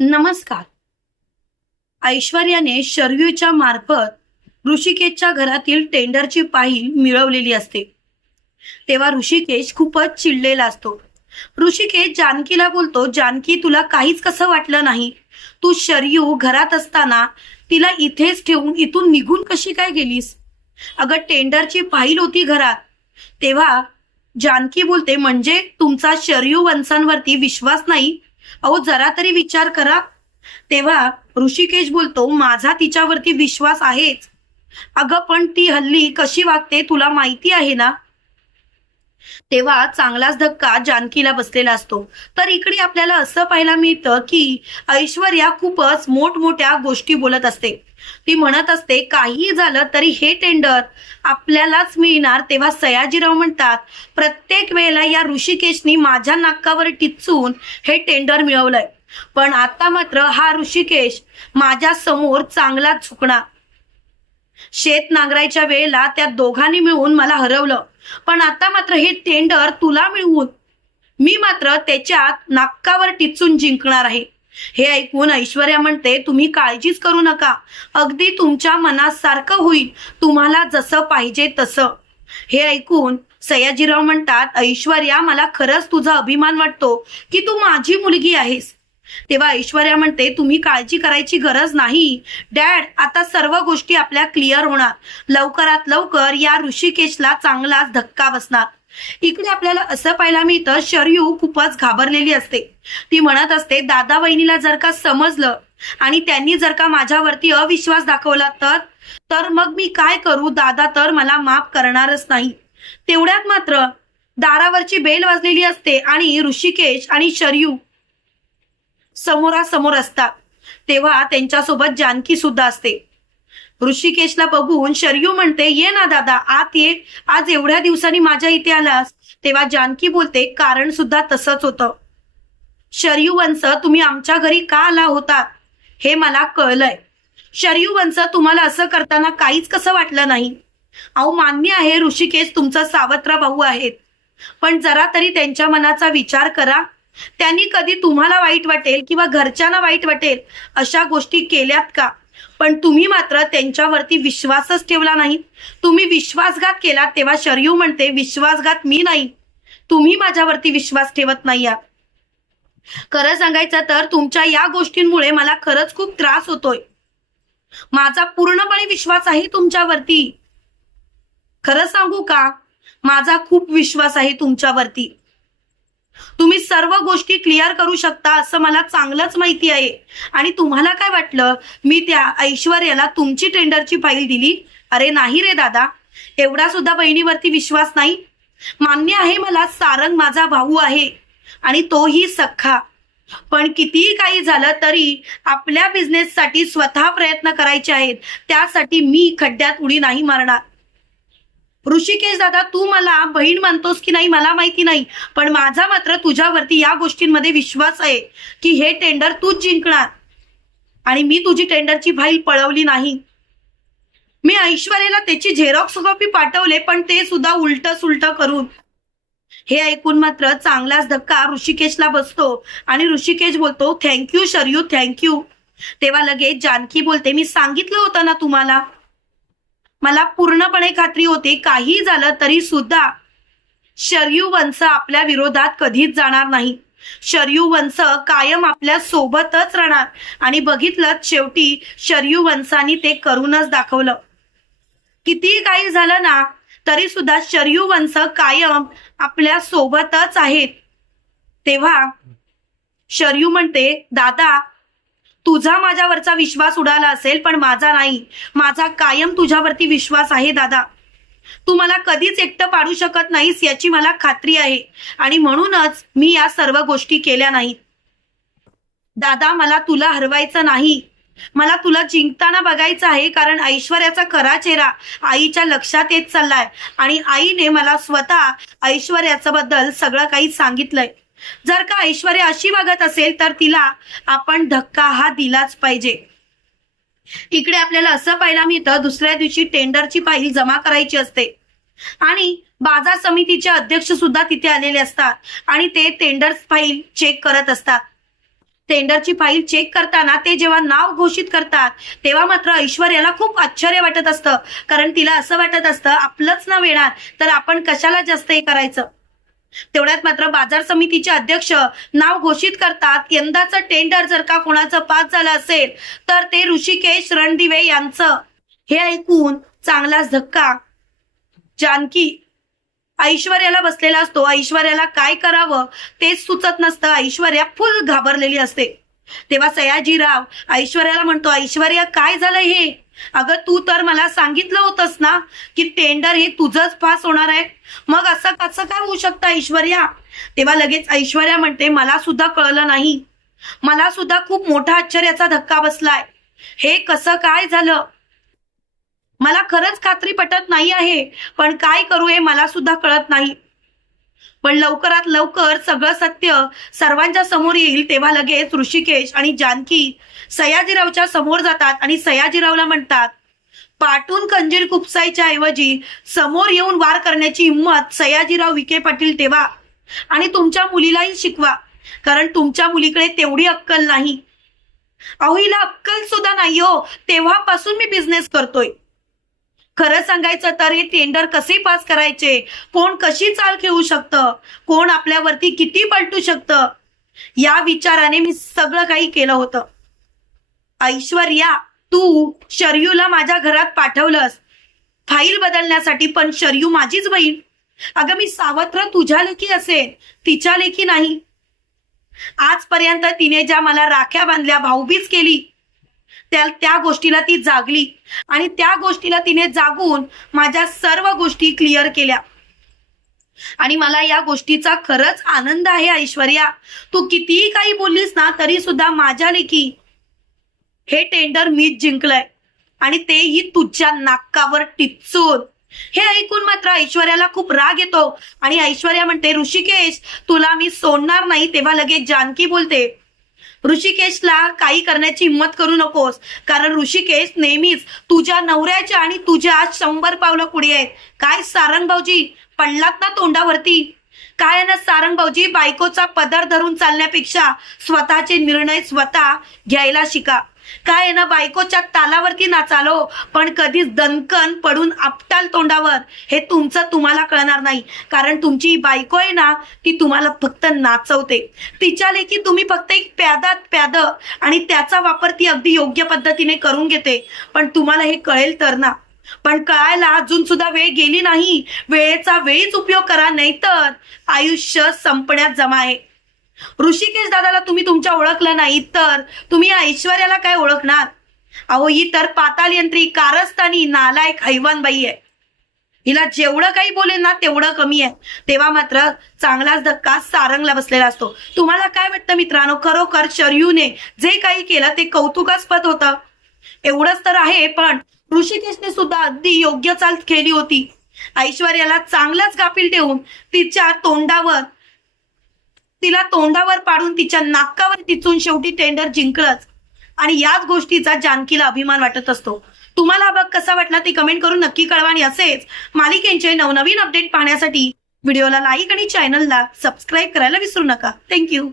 नमस्कार. ऐश्वर्याने शर्यूच्या मार्फत ऋषिकेशच्या घरातील टेंडरची फाईल मिळवलेली असते. तेव्हा ऋषिकेश खूपच चिडलेला असतो. ऋषिकेश जानकीला बोलतो, जानकी तुला काहीच कसं वाटलं नाही? तू शर्यू घरात असताना तिला इथेच ठेवून इथून निघून कशी काय गेलीस? अगं टेंडरची फाईल होती घरात. तेव्हा जानकी बोलते, म्हणजे तुमचा शर्यू वंशांवरती विश्वास नाही? अहो जरा तरी विचार करा. तेव्हा ऋषिकेश बोलतो, माझा तिच्यावरती विश्वास आहेच. अगं पण ती हल्ली कशी वागते तुला माहिती आहे ना? तेव्हा चांगलाच धक्का जानकीला बसलेला असतो. तर इकडे आपल्याला असं पाहायला मिळतं की ऐश्वर्या खूपच मोठमोठ्या गोष्टी बोलत असते. ती म्हणत असते, काही झालं तरी हे टेंडर आपल्यालाच मिळणार. तेव्हा सयाजीराव म्हणतात, प्रत्येक वेळेला या ऋषिकेशनी माझ्या नाकावर टिचून हे टेंडर मिळवलंय, पण आता मात्र हा ऋषिकेश माझ्या समोर चांगलाच झुकणार. शेत नांगरायच्या वेळेला त्या दोघांनी मिळून मला हरवलं, पण आता मात्र हे टेंडर तुला मिळवून मी मात्र त्याच्यात नाकावर टिचून जिंकणार आहे. हे ऐकून ऐश्वर्या म्हणते, तुम्ही काळजीच करू नका, अगदी तुमच्या मनासारखं होईल, तुम्हाला जसं पाहिजे तसं. हे ऐकून सयाजीराव म्हणतात, ऐश्वर्या मला खरंच तुझा अभिमान वाटतो की तू माझी मुलगी आहेस. तेव्हा ऐश्वर्या म्हणते, तुम्ही काळजी करायची गरज नाही डॅड, आता सर्व गोष्टी आपल्या क्लिअर होणार. लवकरात लवकर या ऋषिकेशला चांगलाच धक्का बसणार. इकडे आपल्याला असं पाहायला मिळतं, शर्यू खूपच घाबरलेली असते. ती म्हणत असते, दादा वहिनीला जर का समजलं आणि त्यांनी जर का माझ्यावरती अविश्वास दाखवला तर मग मी काय करू? दादा तर मला माफ करणारच नाही. तेवढ्यात मात्र दारावरची बेल वाजलेली असते आणि ऋषिकेश आणि शर्यू समोरासमोर असतात. तेव्हा त्यांच्यासोबत जानकी सुद्धा असते. ऋषिकेशला बघून शर्यू म्हणते, ये ना दादा, आत ये, आज एवढ्या दिवसांनी माझ्या इथे आलास. तेव्हा जानकी बोलते, कारण सुद्धा तसंच होतं. शर्यू वंश तुम्ही आमच्या घरी का आला होतात हे मला कळलंय. शर्यू वंश तुम्हाला असं करताना काहीच कसं वाटलं नाही? अहो मान्य आहे ऋषिकेश तुमचा सावत्र भाऊ आहेत, पण जरा तरी त्यांच्या मनाचा विचार करा. त्यांनी कधी तुम्हाला वाईट वाटेल किंवा घरच्यांना वाईट वाटेल अशा गोष्टी केल्यात का? पण तुम्ही मात्र त्यांच्यावरती विश्वासच ठेवला नाही, तुम्ही विश्वासघात केला. तेव्हा शर्यू म्हणते, विश्वासघात मी नाही, तुम्ही माझ्यावरती विश्वास ठेवत नाही आहात. खरं सांगायचं तर तुमच्या या गोष्टींमुळे मला खरंच खूप त्रास होतोय. माझा पूर्णपणे विश्वास आहे तुमच्यावरती. खरं सांगू का, माझा खूप विश्वास आहे तुमच्यावरती. तुम्ही सर्व गोष्टी क्लिअर करू शकता असं मला चांगलंच माहिती आहे. आणि तुम्हाला काय वाटलं मी त्या ऐश्वर्याला तुमची टेंडरची फाईल दिली? अरे नाही रे दादा, एवढा सुद्धा बहिणीवरती विश्वास नाही. मान्य आहे मला सारंग माझा भाऊ आहे आणि तोही सख्खा, पण कितीही काही झालं तरी आपल्या बिझनेससाठी स्वतः प्रयत्न करायचे आहेत. त्यासाठी मी खड्ड्यात उडी नाही मारणार. ऋषिकेश दादा, तू मला बहीण मानतोस की नाही मला माहिती नाही, पण माझा मात्र तुझ्यावरती या गोष्टींमध्ये विश्वास आहे की हे टेंडर तूच जिंकणार. आणि मी तुझी टेंडरची फाईल पळवली नाही. मी ऐश्वर्याला त्याची झेरॉक्स कॉपी पाठवले, पण ते सुद्धा उलट सुलट करून. हे ऐकून मात्र चांगलाच धक्का ऋषिकेशला बसतो आणि ऋषिकेश बोलतो, थँक्यू शर्यू, थँक्यू. तेव्हा लगेच जानकी बोलते, मी सांगितलं होतं ना तुम्हाला, मला पूर्णपणे खात्री होती काही झालं तरी सुद्धा शर्यू वंश आपल्या विरोधात कधीच जाणार नाही. शर्यू वंश कायम आपल्या सोबतच राहणार. आणि बघितलं शेवटी शर्यू वंशाने ते करूनच दाखवलं. किती काही झालं ना तरी सुद्धा शर्यू वंश कायम आपल्या सोबतच आहेत. तेव्हा शर्यू म्हणते, दादा तुझा माझ्यावरचा विश्वास उडाला असेल, पण माझा नाही. माझा कायम तुझ्यावरती विश्वास आहे दादा. तू मला कधीच एकटं पाडू शकत नाहीस याची मला खात्री आहे, आणि म्हणूनच मी या सर्व गोष्टी केल्या नाहीत. दादा मला तुला हरवायचं नाही, मला तुला जिंकताना बघायचं आहे. कारण ऐश्वर्याचा खरा चेहरा आईच्या लक्षात येत चाललाय आणि आईने मला स्वतः ऐश्वर्याच्या बद्दल सगळं काही सांगितलंय. जर का ऐश्वर्या अशी वागत असेल तर तिला आपण धक्का हा दिलाच पाहिजे. इकडे आपल्याला असं पाहायला मिळतं, दुसऱ्या दिवशी टेंडरची फाईल जमा करायची असते आणि बाजार समितीचे अध्यक्ष सुद्धा तिथे आलेले असतात आणि ते टेंडर फाईल चेक करत असतात. टेंडरची फाईल चेक करताना ते जेव्हा नाव घोषित करतात तेव्हा मात्र ऐश्वर्याला खूप आश्चर्य वाटत असतं, कारण तिला असं वाटत असतं आपलंच नाव येणार तर आपण कशाला जास्त हे करायचं. तेवढ्यात मात्र बाजार समितीचे अध्यक्ष नाव घोषित करतात. यंदाचं टेंडर जर का कोणाचं पास झालं असेल तर ते ऋषिकेश रणदिवे यांचं. हे ऐकून चांगलाच धक्का जानकी ऐश्वर्याला बसलेला असतो. ऐश्वर्याला काय करावं तेच सुचत नसतं. ऐश्वर्या फुल घाबरलेली असते. तेव्हा सयाजीराव ऐश्वर्याला म्हणतो, ऐश्वर्या काय झालं हे? अगं तू तर मला सांगितलं होतंस ना की टेंडर हे तुझंच पास होणार आहे, मग असं कसं काय होऊ शकतं ऐश्वर्या? तेव्हा लगेच ऐश्वर्या म्हणते, मला सुद्धा कळलं नाही, मला सुद्धा खूप मोठा आश्चर्याचा धक्का बसलाय. हे कसं काय झालं मला खरंच खात्री पटत नाही आहे, पण काय करू हे मला सुद्धा कळत नाही. पण लवकरात लवकर सगळं सत्य सर्वांच्या समोर येईल. तेव्हा लगेच ऋषिकेश आणि जानकी सयाजीरावच्या समोर जातात आणि सयाजीरावला म्हणतात, पाठून खंजीर खुपसायच्या ऐवजी समोर येऊन वार करण्याची हिंमत सयाजीराव विखे पाटील ठेवा आणि तुमच्या मुलीलाही शिकवा, कारण तुमच्या मुलीकडे तेवढी अक्कल नाही. अहो हिला अक्कल सुद्धा नाही हो, तेव्हापासून मी बिझनेस करतोय. खरं सांगायचं तर हे टेंडर कसे पास करायचे, कोण कशी चाल खेळू शकतं, कोण आपल्यावरती किती पलटू शकतं, या विचाराने मी सगळं काही केलं होतं. ऐश्वर्या, तू शरयूला माझ्या घरात पाठवलंस फाईल बदलण्यासाठी, पण शरयू माझीच बहीण. अगं मी सावत्र तुझ्या लेखी असेल, तिच्या लेखी नाही. आजपर्यंत तिने ज्या मला राख्या बांधल्या, भाऊबीज केली, त्या गोष्टीला ती जागली आणि त्या गोष्टीला तिने जागून माझ्या सर्व गोष्टी क्लिअर केल्या आणि मला या गोष्टीचा खरंच आनंद आहे. ऐश्वर्या, तू कितीही काही बोललीस ना तरी सुद्धा माझ्या लेखी हे टेंडर मीच जिंकलंय आणि तेही तुझ्या नाकावर टिचून. हे ऐकून मात्र ऐश्वर्याला खूप राग येतो आणि ऐश्वर्या म्हणते, ऋषिकेश तुला मी सोडणार नाही. तेव्हा लगेच जानकी बोलते, ऋषिकेशला काही करण्याची हिंमत करू नकोस, कारण ऋषिकेश नेहमीच तुझ्या नवऱ्याच्या आणि तुझ्या 100 पावलं पुढे आहेत. काय सारंग भाऊजी पडलात ना तोंडावरती? काय ना सारंग भाऊजी, बायकोचा पदर धरून चालण्यापेक्षा स्वतःचे निर्णय स्वतः घ्यायला शिका. काय ना बायकोच्या तालावरती नाचालो पण कधीच दणकन पडून आपटाल तोंडावर, हे तुमचं तुम्हाला कळणार नाही, कारण तुमची बायको आहे ना ती तुम्हाला फक्त नाचवते. तिच्या लेखी तुम्ही फक्त एक प्याद आणि त्याचा वापर ती अगदी योग्य पद्धतीने करून घेते. पण तुम्हाला हे कळेल तर ना, पण कळायला अजून सुद्धा वेळ गेली नाही. वेळेचा वेळीच उपयोग करा, नाहीतर आयुष्य संपण्यात जमा आहे. ऋषिकेश दादाला तुम्ही तुमच्या ओळखलं नाही तर तुम्ही ऐश्वर्याला काय ओळखणार? अहो ही तर पाताल यंत्री कारस्थानी नालायक हैवानबाई आहे. हिला जेवढं काही बोलेल ना तेवढं कमी आहे. तेव्हा मात्र चांगलाच धक्का सारंगला बसलेला असतो. तुम्हाला काय वाटतं मित्रांनो, खरोखर शरयूने जे काही केलं ते कौतुकास्पद होतं. एवढंच तर आहे, पण ऋषिकेशने सुद्धा अगदी योग्य चाल केली होती. ऐश्वर्याला चांगलंच गाफील ठेवून तिला तोंडावर पाडून तिच्या नाकावर टिचून शेवटी टेंडर जिंकलंच आणि याच गोष्टीचा जानकीला अभिमान वाटत असतो. तुम्हाला हा भाग कसा वाटला ते कमेंट करून नक्की कळवा आणि असेच मालिकेचे नवनवीन अपडेट पाहण्यासाठी व्हिडिओला लाईक आणि चॅनलला सबस्क्राईब करायला विसरू नका. थँक्यू.